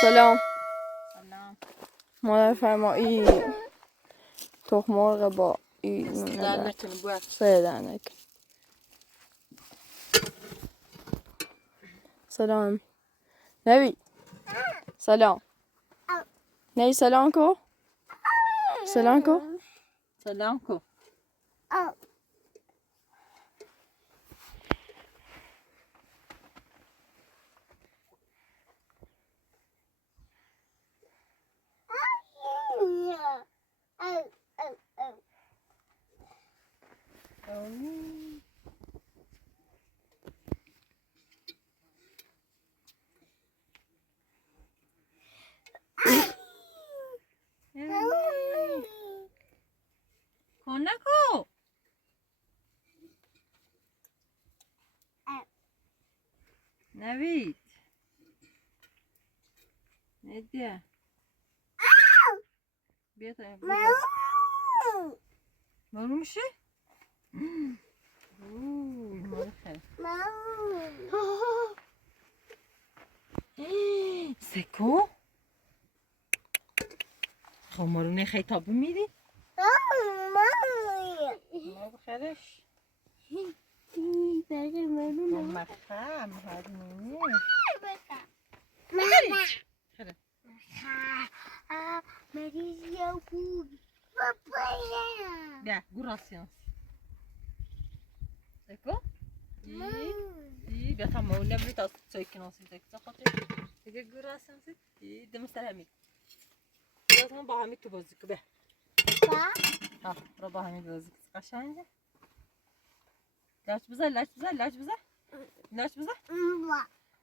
سلام. مادر فرمایی تخم مرغ با سه دانه. سلام. نبی. سلام. نه سلام کو. سلام کو. سلام کو. Konako. Navid. Nedya. بیا تا مارو میشه؟ مارو خیلی سکو؟ خب مارو نخی تا بمیری؟ مارو خیلیش مخم هرمونی خیلی Maria Pug. Bia, gracias. Ecco? Sì, bia tamma una brita söker någonsin tänkte jag fattar. Det är gracias. Det måste ha mig. Jag ska bara ha mig till bozuk bia. Va? Ha, bara ha mig bozuk. قشنگه. لاش بزن لاش بزن لاش بزن. لاش بزن.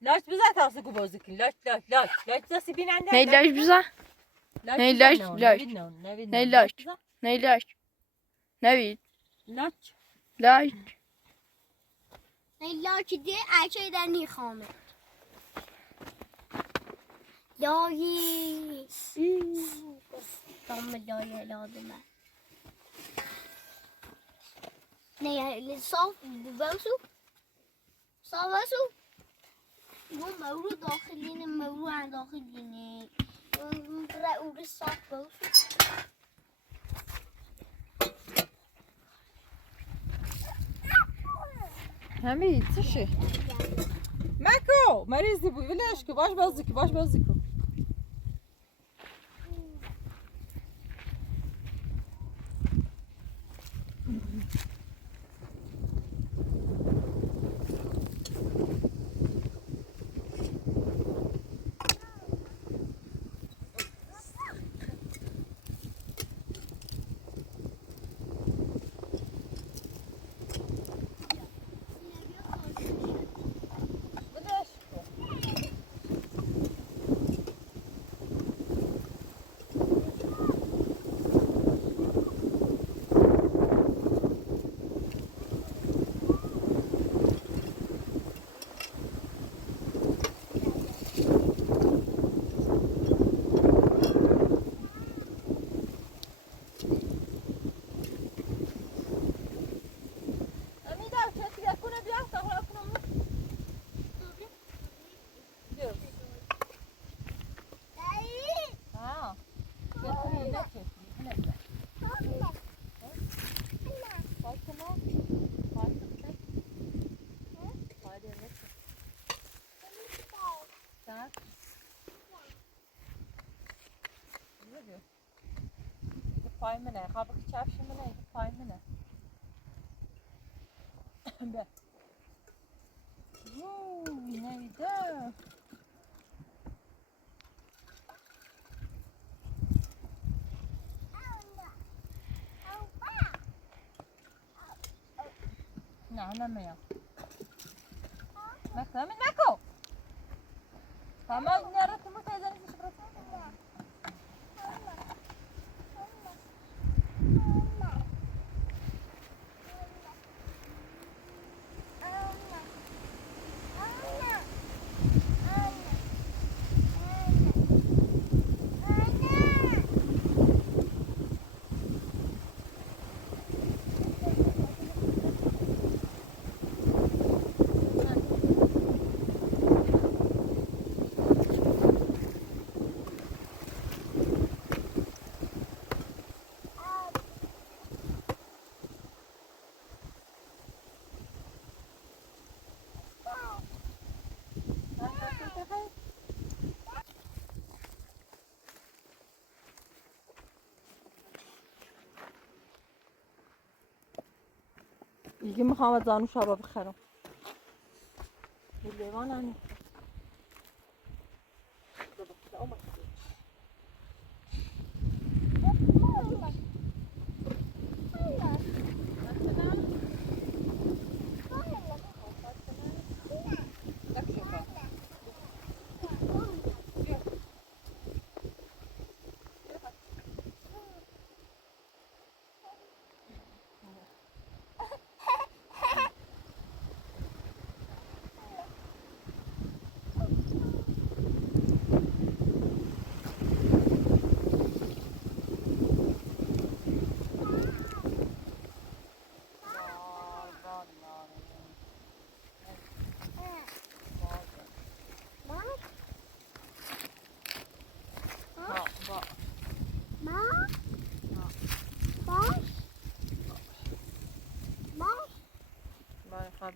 لاش بزن تاسو کو بozuk. لاش بزن سیبیننده. نه لاش بزن. نه لاش لاش. نه لاش. نه لاش. نوید. لاش. لاش. Nej, jag det är så där ni kommer. Jag kommer då jag lade mig. Nej, jag sa vad så. مو مورو داخلینه مورو عن داخلینه اون صاف باشه همین چشه مکو مریضی بود ولش که باش بازی کن پای منه خواب که چفش منه پای منه به نیده نه نمیام نکو Tamam yarın mı teyzeniz işi bırakın? دیگه میخوام از زانو شبا بخرم لیوان هم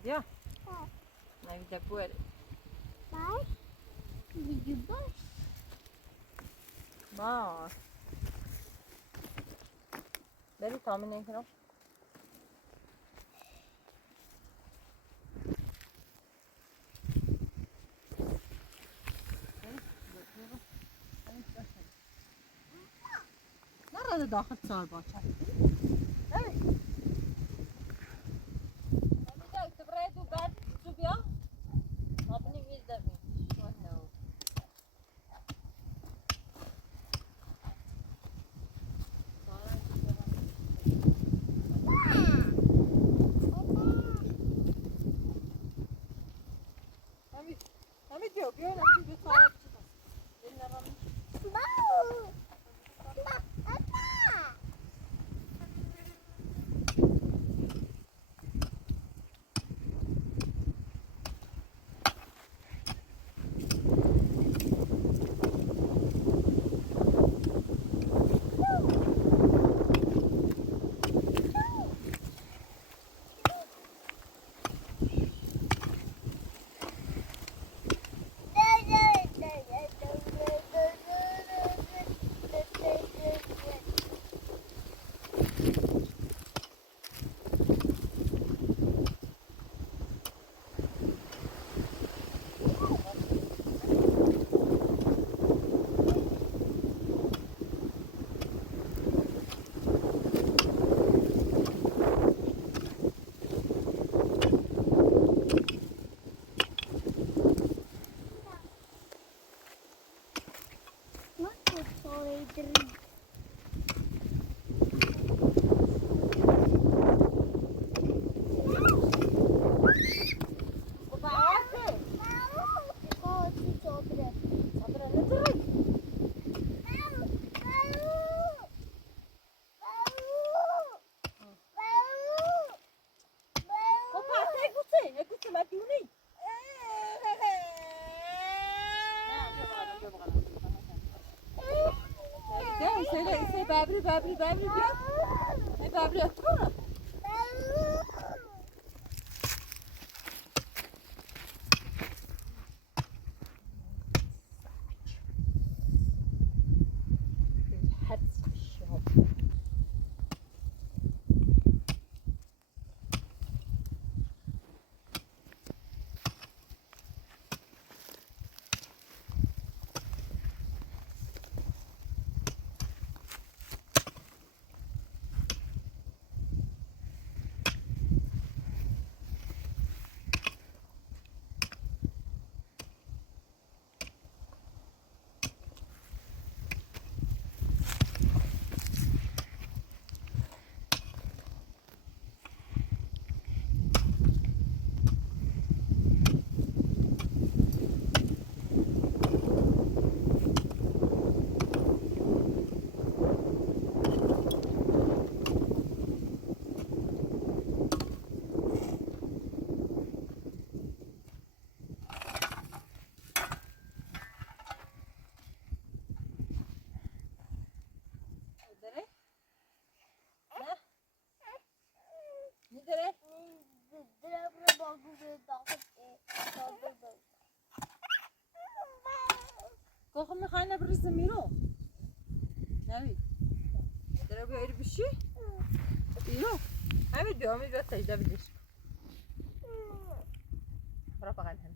بیا نویده بوره باش دیگه باش باش بری تامین نکنم نراده داخل سال باشه بابری بیا بابری Kochum میخوای نبرز میرو نوید داره بیاری بشی بیرو همین بیا امید باید سجده بدش برا بغل هم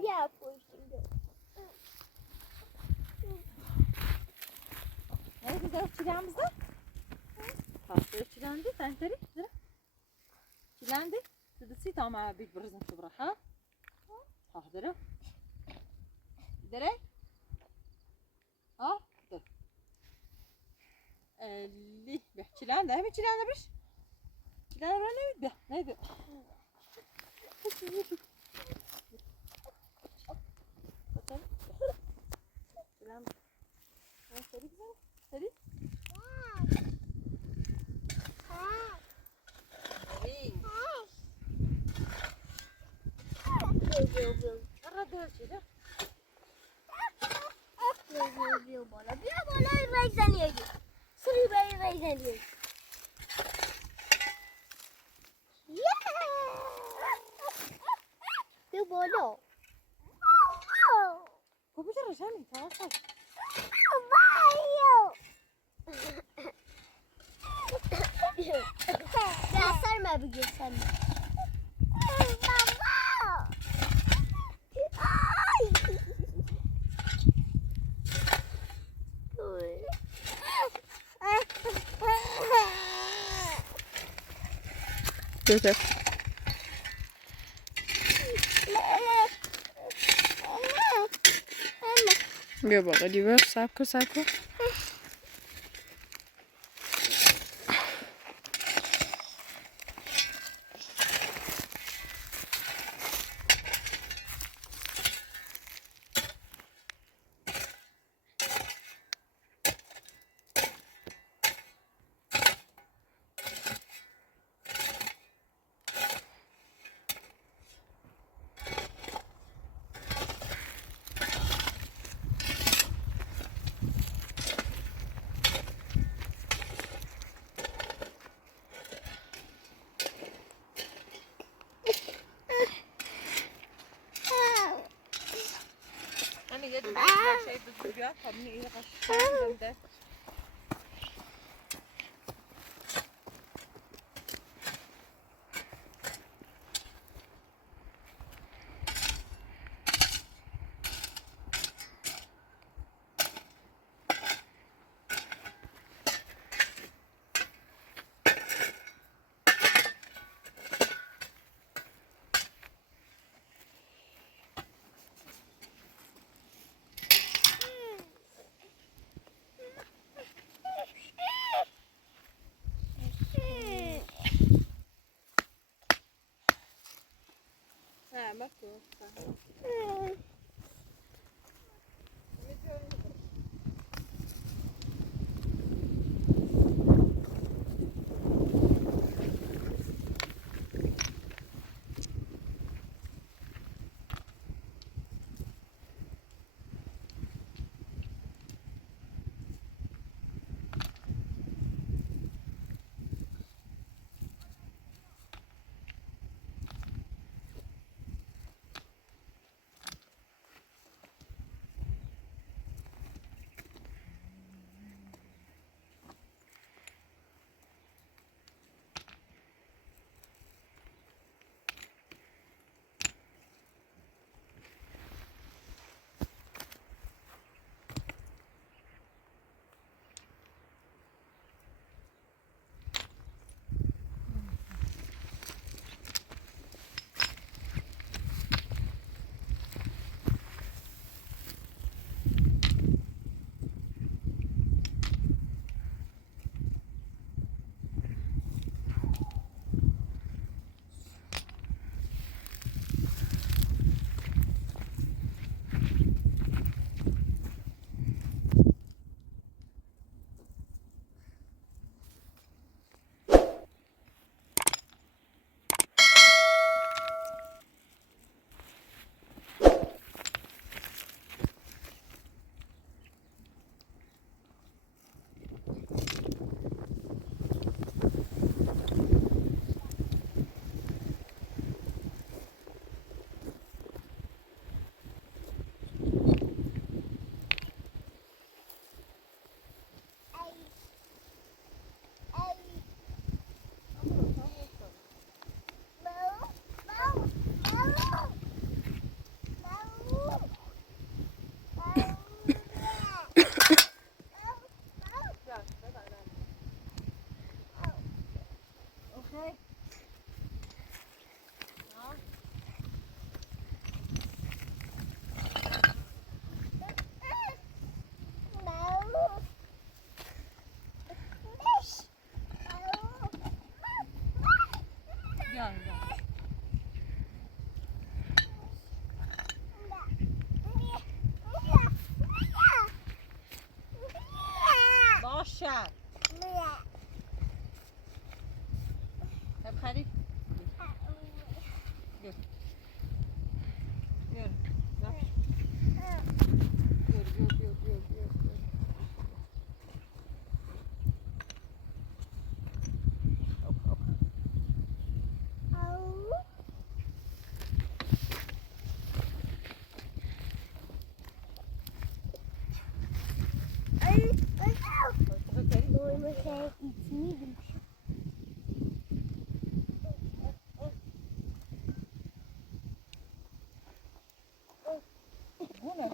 بیا پشت نه بذار چیلم بذار ها بذار چیلندی تنتری بذار چیلندی تدسی تا ما بيت برزن شبرا ها ها درا درا ها در اللي بحكيلان هبي چیلنده برش چیلنده برا نبید بیا نبید سری بزن سری بیا بالا ریزنی سری بری ریزنی بیا بالا خب بچه رشمی تمام شد دستر ما بگیر سمی بذار بیا باقا دیگه سب کن همین یه دونه شایی بزرگه خب اینه قشنگ ده نه مکو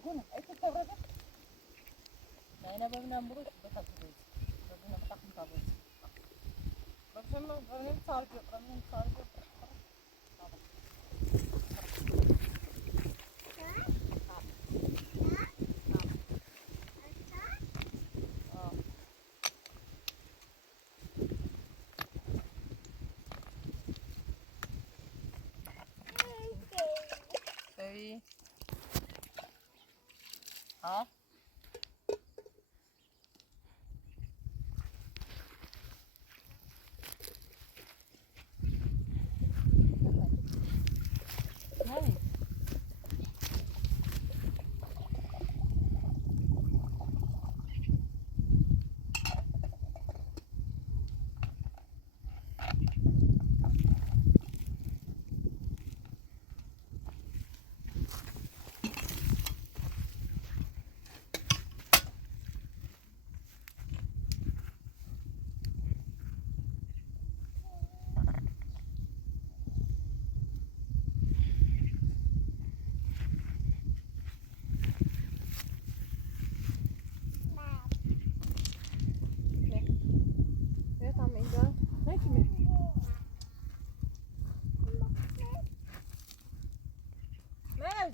گونه ایت تورده نه ببینم برو بتاکوز ببینم تاکم تاکوز ببینم سال ها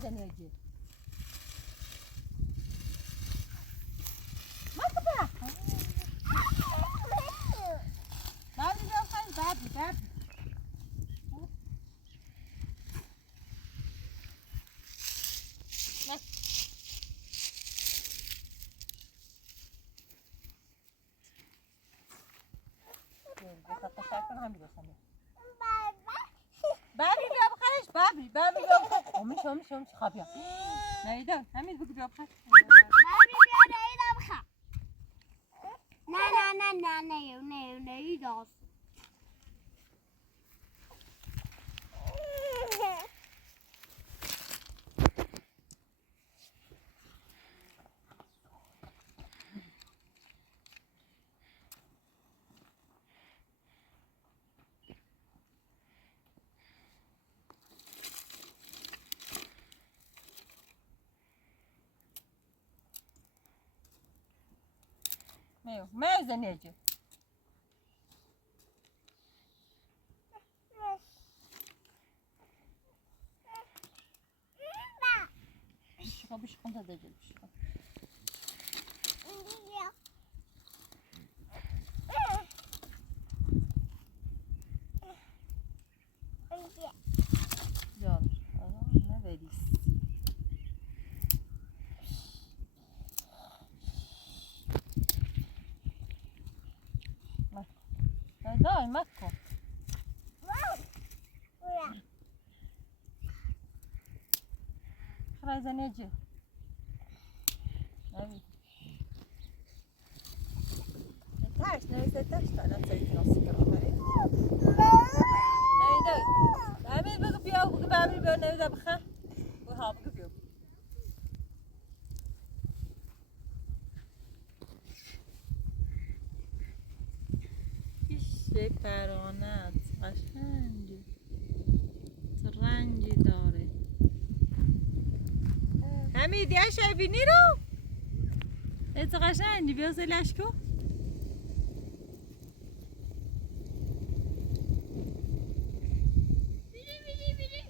زنيجي ما تبع بابي يا خال بابي شوم خابیا نیده همین بگو بیا بخیر بابی بیا نیده بخیر نه نیده ما زنيجي بيش كنت دجل داي ماكو خلاص نجي نبي تاش نويت تاش انا نسيت نص كرامري اي داي امي بقى بيو بقى بابي بيو نويت بخا وها بقى بيو پرانت قشنگی رنگی داره حمید یه شبینی رو ایت قشنگی بیا سلش کو بیری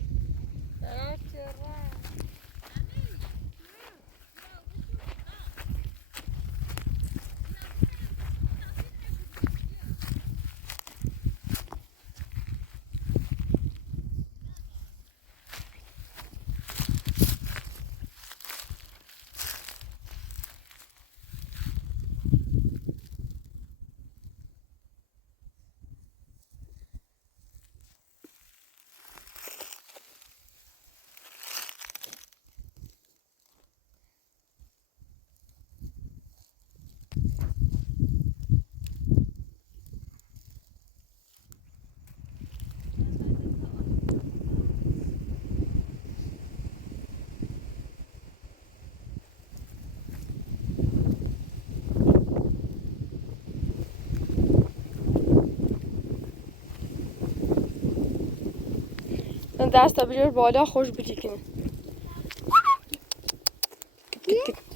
دست بیار بالا خوش بدی کنه.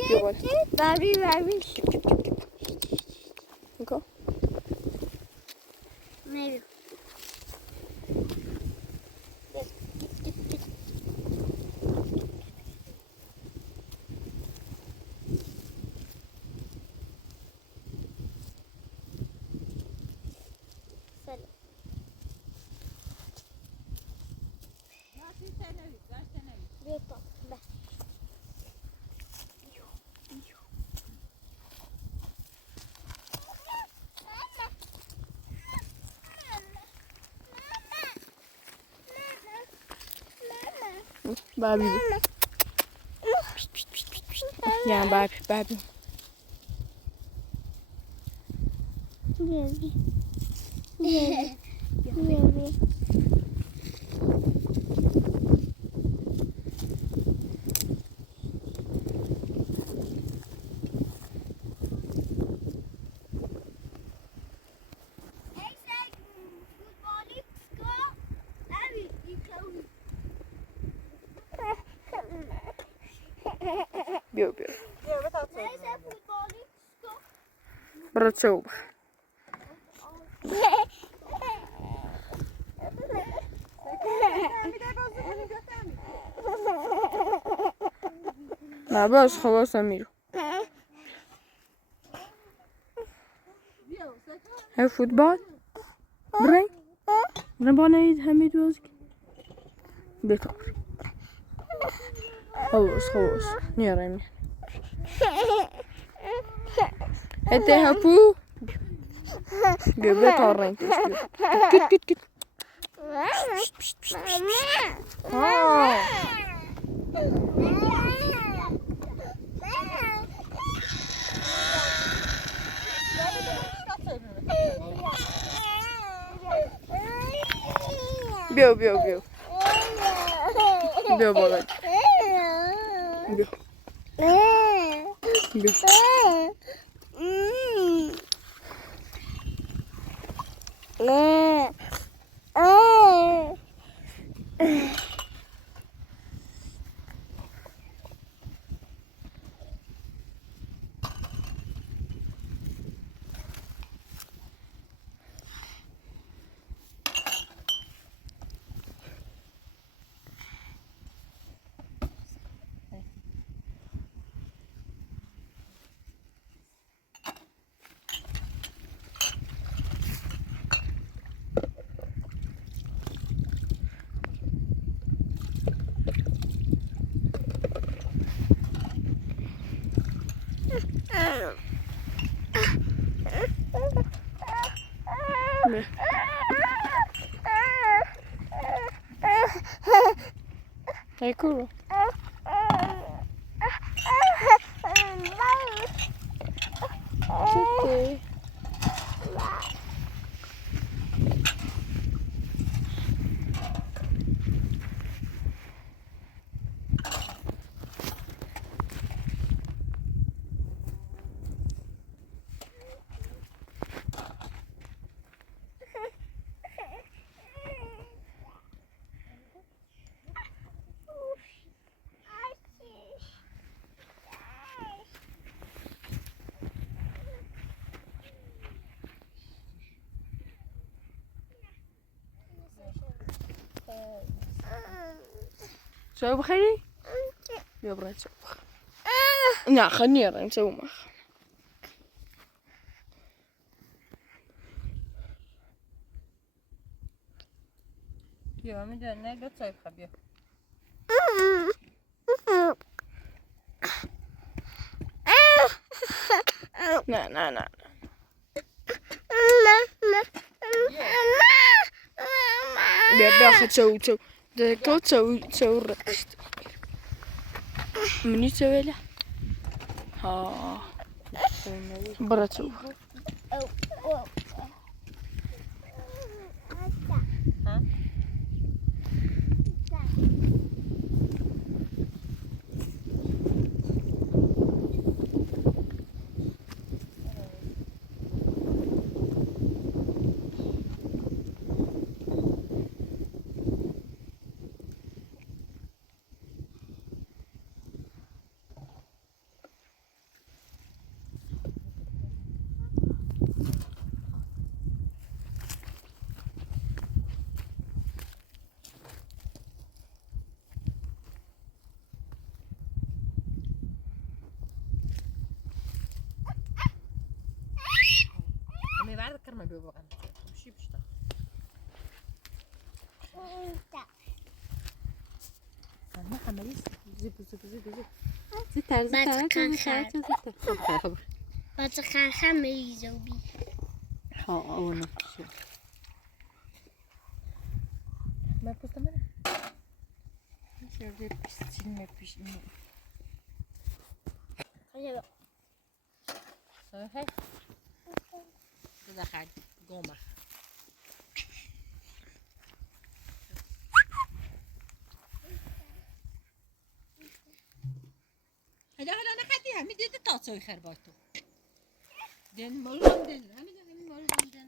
بیا بالا. بابی نگاه. میرو بابی یا بابی بیا برو تو نه باش خلاص میرو هی فوتبال برای بانید همه دوازی بکار خلاص نیارم هتی هپو بیا بکار رنگش بیا کت بیا بالا بیا Hey, cool. Okay. Zo beginnen? Ja, bereid zo. Nou, ga niet erin, zo maar. بیا میدونی نه دو تا بیا نه بیا gaat zo de kot zo recht niet zo willen bereid zo بیا بقیه بشی بشتا ما حملی زیتر بچه خرخم میریزو بی ها اون نفشه ما پوست منه شده پیستین پیش اینو خیلی هی بذار گومه حالا نخطی همی دیده تا سوی خیر باید تو دن مولم دن همین مولم دن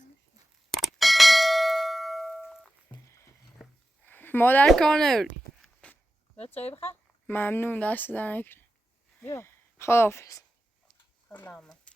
مادر کار نبری. باید سوی بخواه ممنون دست در نکنه. بیا خداحافظ. سلامت